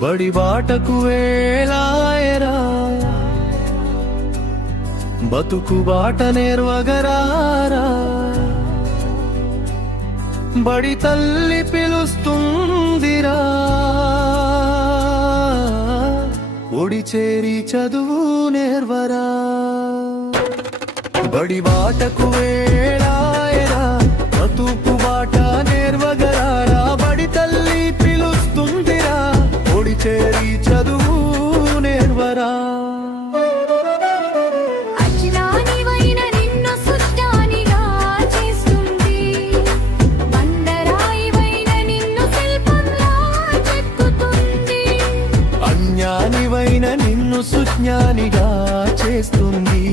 బడి బాటకు వేళాయరా బతుకు బాట నేర్వగరారా బడి తల్లి పిలుస్తుందిరా ఒడి చేరి చదువు నేర్వరా బడి బాటకు వేళాయరా బతుకు బాట నేర్వగరారా బడి తల్లి పిలుస్తుందిరా ఒడి చేరి చదువు నేర్వరా జ్ఞానివైన నిన్ను సుజ్ఞానిగా చేస్తుంది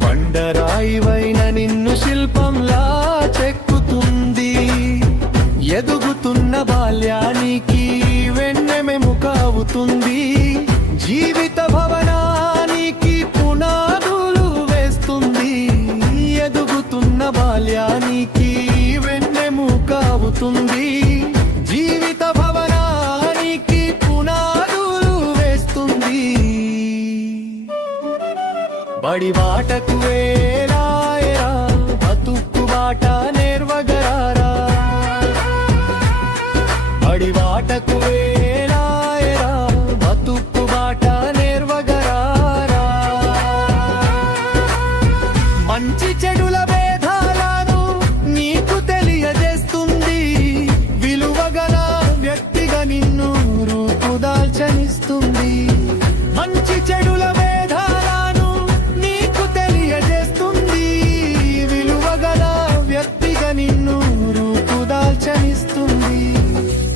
బండరాయివైన నిన్ను శిల్పంలా చెక్కుతుంది ఎదుగుతున్న బాల్యానికి వెన్నెమెముక అవుతుంది జీవిత భవనానికి పునాదులు వేస్తుంది ఎదుగుతున్న బాల్యానికి వెన్నెముక అవుతుంది జీవిత భవనానికి బడి బాటకు వేళాయరా బతుకు బాట నేర్వగరారా బడి బాటకు వేళాయరా బతుకు బాట నేర్వగరారా మంచి చెడుల భేదాలను నీకు తెలియజేస్తుంది విలువగల వ్యక్తిగా నిన్ను రూపుదాల్చనిస్తుంది మంచి చెడుల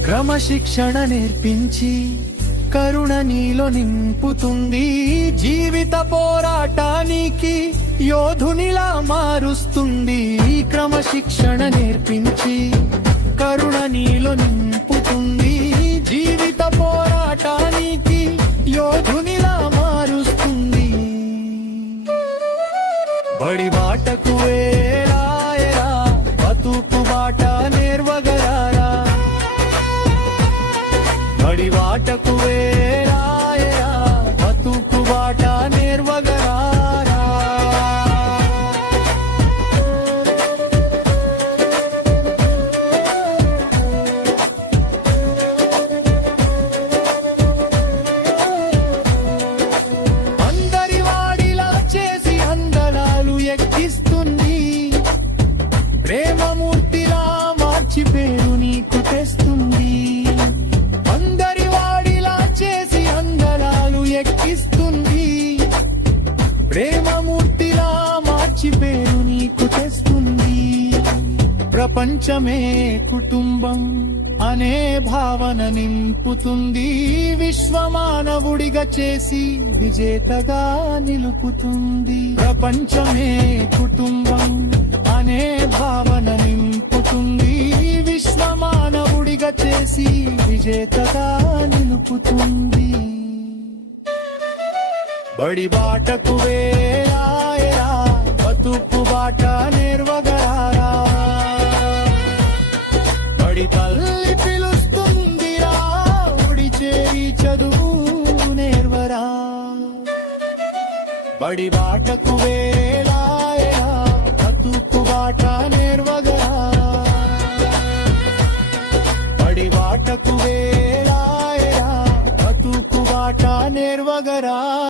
క్రమశిక్షణ నేర్పించి కరుణ నీలో నింపుతుంది జీవిత పోరాటానికి యోధునిలా మారుస్తుంది క్రమశిక్షణ నేర్పించి కరుణ నీలో నింపుతుంది జీవిత పోరాటానికి యోధునిలా మారుస్తుంది బడి బాటకు వేళాయరా బతుకు బాట నేర్వగరారా బడి బాటకు వేళాయరా బతుకు బాట నేర్వగరారా అందరి వాడిలా చేసి అందలాలు ఎక్కిస్తుంది ప్రేమమూర్తిలా మార్చి పేరు నీకు తెస్తుంది ప్రేమమూర్తిలా మార్చి పేరు నీకు తెస్తుంది ప్రపంచమే కుటుంబం అనే భావన నింపుతుంది విశ్వమానవుడిగా చేసి విజేతగా నిలుపుతుంది ప్రపంచమే కుటుంబం అనే భావన నింపుతుంది విశ్వమానవుడిగా చేసి విజేతగా నిలుపుతుంది బడి బాటకు వేళాయరా బతుకు బాట నేర్వగరారా బడి తల్లి పిలుస్తుందిరా ఒడి చేరి చదువు నేర్వరా బడి బాటకు వేళాయరా బతుకు బాట నేర్వగరారా బడి బాటకు వేళాయరా బతుకు బాట నేర్వగరా